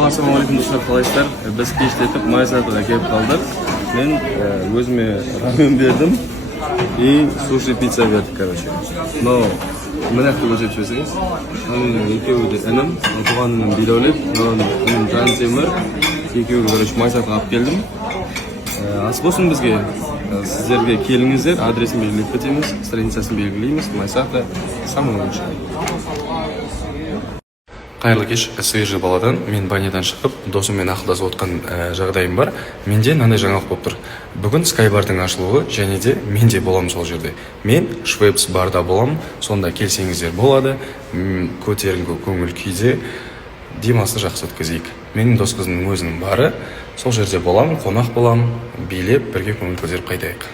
Ассалаумағалейкум достар, қалайсыздар? Біз кештетіп Майсатыға келіп қалдық. Мен өзіме рамен бердім и суши пицца бердік, короче. Но мынақты көрсетіп жіберсеңіз, менің екеуі де інім, туған інім Бедаулет, інім Жантемір, екеуі, короче, Майсатыға алып келдім. Ас болсын бізге, сіздерге келіңіздер, адресін белгілеп кетеміз, страницасын белгілейміз, Майсаты самый лучший. Қайырлы кеш, свежий баладан, мен банядан шығып, досыммен ақылдасып отқан жағдайым бар. Менде мынандай жаңалық болып тұр. Бүгін скайбардың ашылуы, және де мен де боламын сол жерде. Мен Швепс барда боламын, сонда келсеңіздер болады. Көтеріңкі көңіл күйде демалысты жақсы өткізейік. Менің дос қызымның өзінің бары, сол жерде боламын, қонақ боламын, билеп, бірге көңіл көтеріп қайтайық.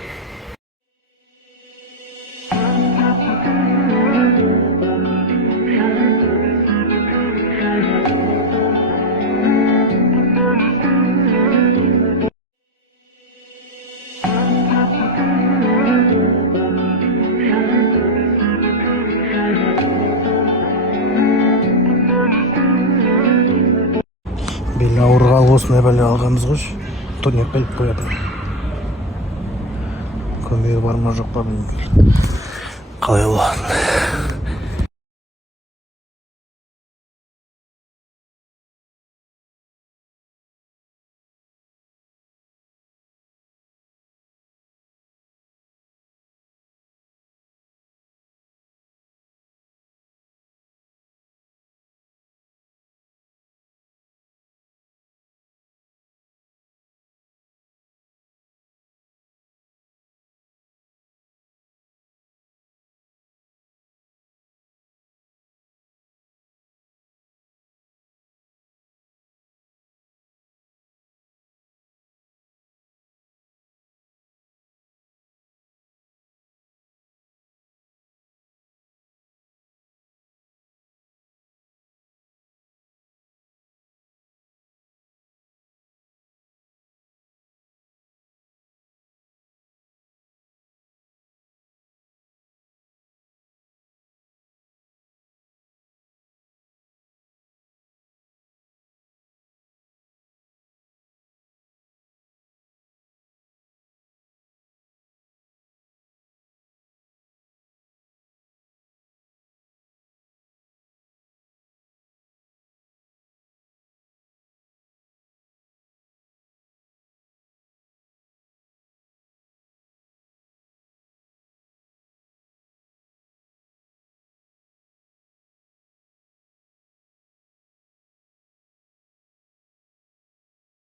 Белі ауырғалы осындай бәле алғанбыз ғой, турник біліп қоятын. Көмегі бар ма жоқ па білмеймін. Қалай болады?